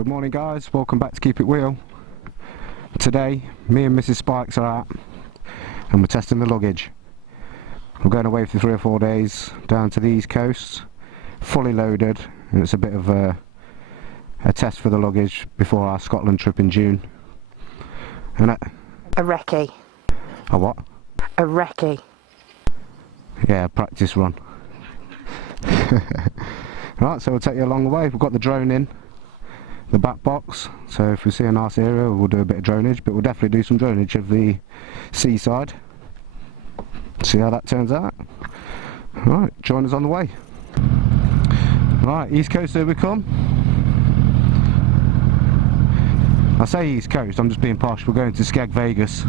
Good morning guys, welcome back to Keep It Wheel. Today me and Mrs. Spikes are out and we're testing the luggage. We're going away for 3 or 4 days down to the east coast, fully loaded, and it's a bit of a test for the luggage before our Scotland trip in June. And a recce. A what? A recce. Yeah, a practice run. Right, so we'll take you along the way. We've got the drone in the back box, so if we see a nice area we'll do a bit of dronage, but we'll definitely do some dronage of the seaside. See how that turns out. Right, join us on the way. Right, east coast, here we come. I say east coast, I'm just being posh. We're going to Skeg Vegas.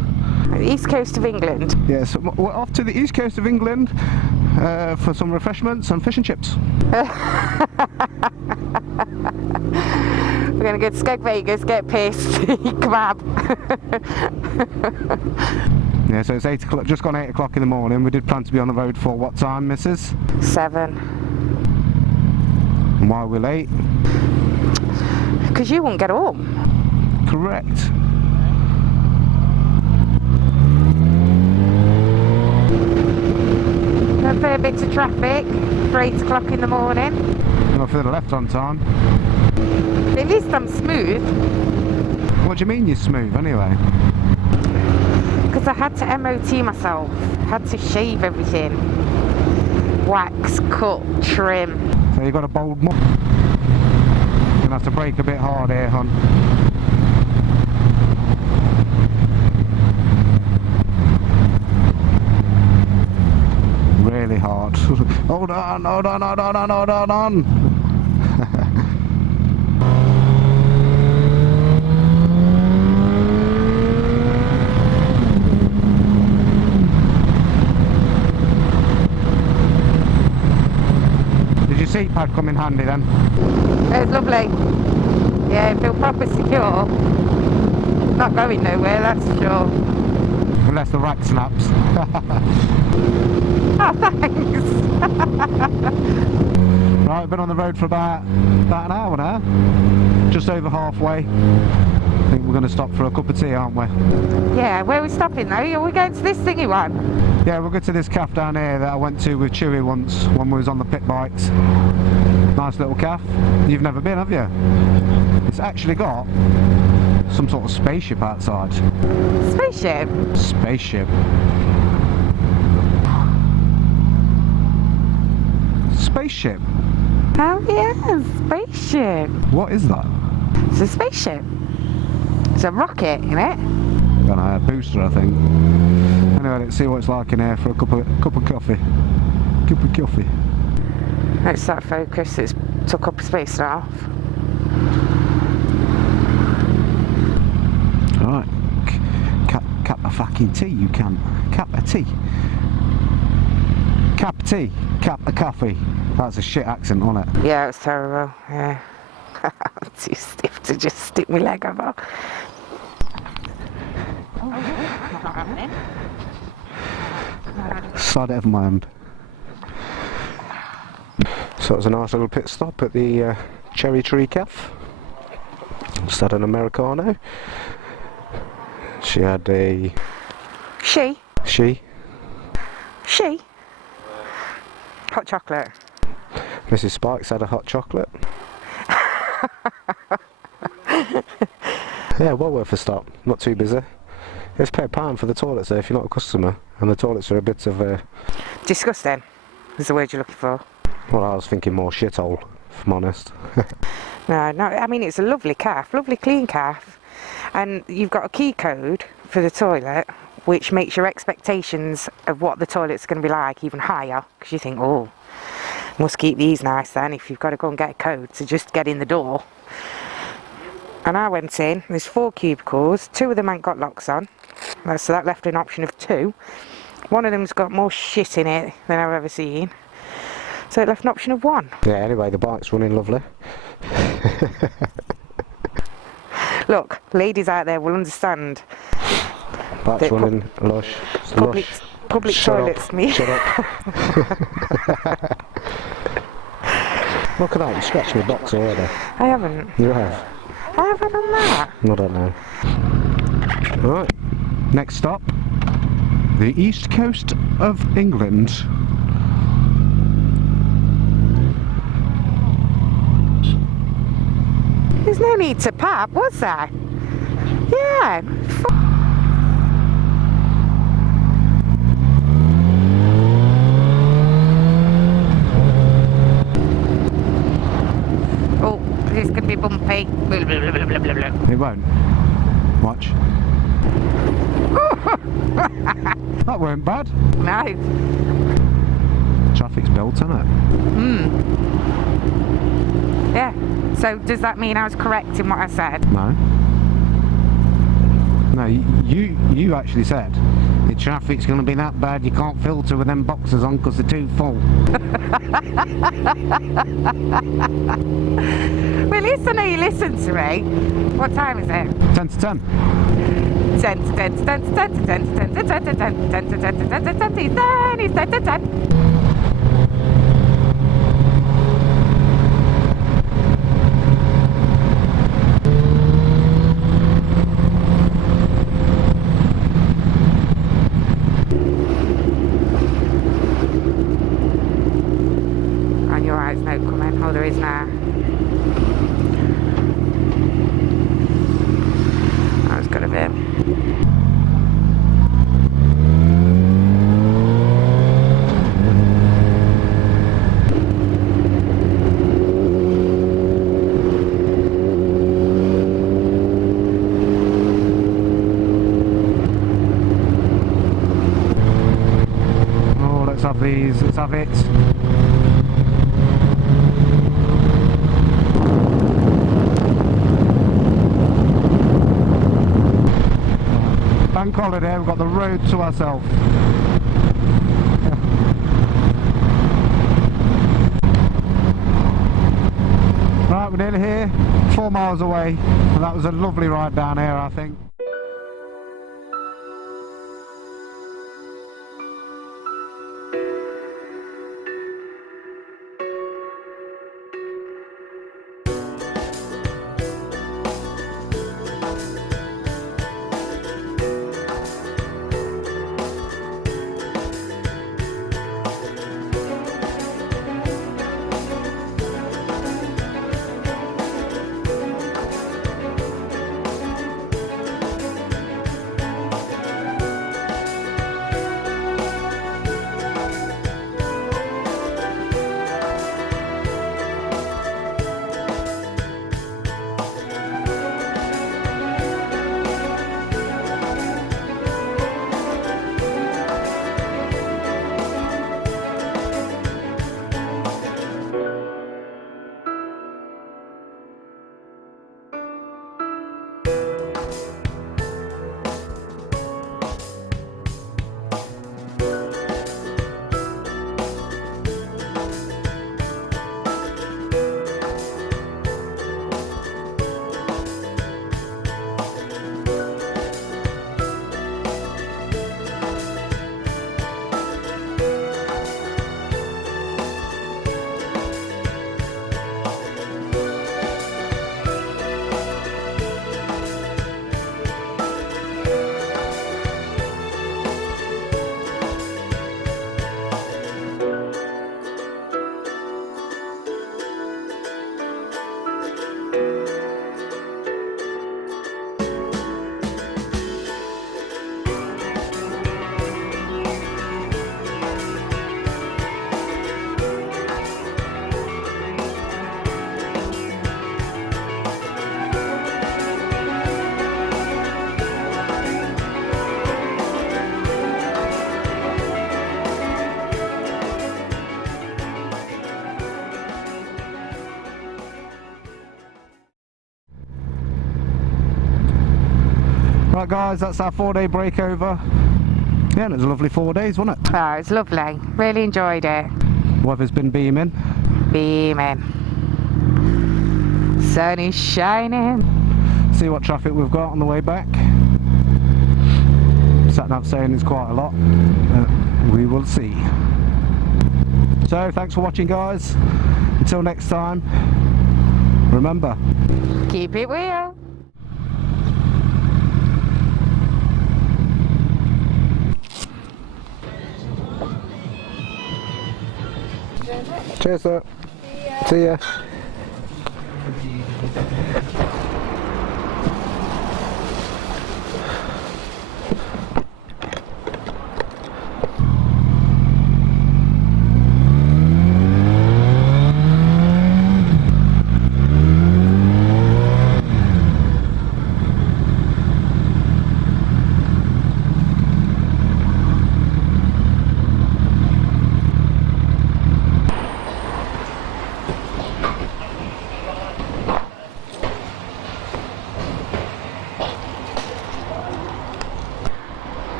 East coast of England. Yes, so we're off to the east coast of England for some refreshments and fish and chips. We're going to go to Skeg Vegas, get pissed, kebab. Yeah, so it's 8 o'clock, just gone 8 o'clock in the morning. We did plan to be on the road for what time, missus? 7. And why are we late? Because you won't get home. Correct. A fair bit of traffic for 8 o'clock in the morning. Well, for the left on time. At least I'm smooth. What do you mean you're smooth anyway? Because I had to MOT myself. Had to shave everything. Wax, cut, trim. So you've got a bold mop. You're going to have to brake a bit hard here, hon. Really hard. Hold on, hold on, hold on, hold on, hold on. Did your seat pad come in handy then? It was lovely. Yeah, it felt proper secure. Not going nowhere, that's for sure. Unless the rack snaps. Oh, thanks. Right, been on the road for about an hour now. Just over halfway. I think we're going to stop for a cup of tea, aren't we? Yeah, where are we stopping though? Are we going to this thingy one? Yeah, we'll go to this cafe down here that I went to with Chewy once when we was on the pit bikes. Nice little cafe. You've never been, have you? It's actually got some sort of spaceship outside. Spaceship? Spaceship. Spaceship. Oh yeah, spaceship. What is that? It's a spaceship. It's a rocket, isn't it? I don't know, a booster I think. Anyway, let's see what it's like in here for a cup of coffee. Cup of coffee. Let's start focus. It's took up space and a half. Alright. Cap a fucking tea, you can. Cap a tea. Cap tea. Cap a coffee. That's a shit accent, wasn't it? Yeah, it's terrible. Yeah. Too stiff to just stick my leg over. Side it of my hand. So it was a nice little pit stop at the Cherry Tree Cafe. Just had an Americano. She had a... She? Hot chocolate. Mrs. Spikes had a hot chocolate. Yeah, well worth a stop. Not too busy. Let's pay £1 for the toilets there if you're not a customer. And the toilets are a bit of a... Disgusting is the word you're looking for. Well, I was thinking more shithole, if I'm honest. No, I mean it's a lovely cafe, lovely clean cafe. And you've got a key code for the toilet, which makes your expectations of what the toilet's going to be like even higher. Because you think, oh, must keep these nice then if you've got to go and get a code to just get in the door. And I went in, there's 4 cubicles, 2 of them ain't got locks on. So that left an option of 2. One of them's got more shit in it than I've ever seen. So it left an option of 1. Yeah, anyway, the bike's running lovely. Look, ladies out there will understand. Bike's running lush. Public toilets, me. Shut up. Look at that, you scratched my box already. I haven't. You have. ever done that? I don't know. Right, next stop, the east coast of England. There's no need to pap, was there? Yeah. Oh, this is going to be bumpy. It won't. Watch. That weren't bad. No. Traffic's built, isn't it? Yeah. So does that mean I was correct in what I said? No. No, you actually said the traffic's going to be that bad you can't filter with them boxes on because they're too full. Well, at least I know you listen to me. What time is it? 10 to 10. 10 to 10 to 10 to 10 to 10 to 10 to 10 to 10 to 10 to 10 to 10 to 10 to 10 to 10 to 10. On your eyes, no comment. Oh, there is now. That's got a bit. Oh, let's have these, let's have it. Bank holiday, we've got the road to ourselves. Right, we're nearly here, 4 miles away, and that was a lovely ride down here, I think. Right guys, that's our 4-day break over. Yeah, and it was a lovely 4 days, wasn't it? Oh, it's lovely. Really enjoyed it. Weather's been beaming. Beaming. Sun is shining. See what traffic we've got on the way back. Sat-nav saying it's quite a lot. We will see. So, thanks for watching guys. Until next time, remember, Keep it real. Cheers, sir. See ya.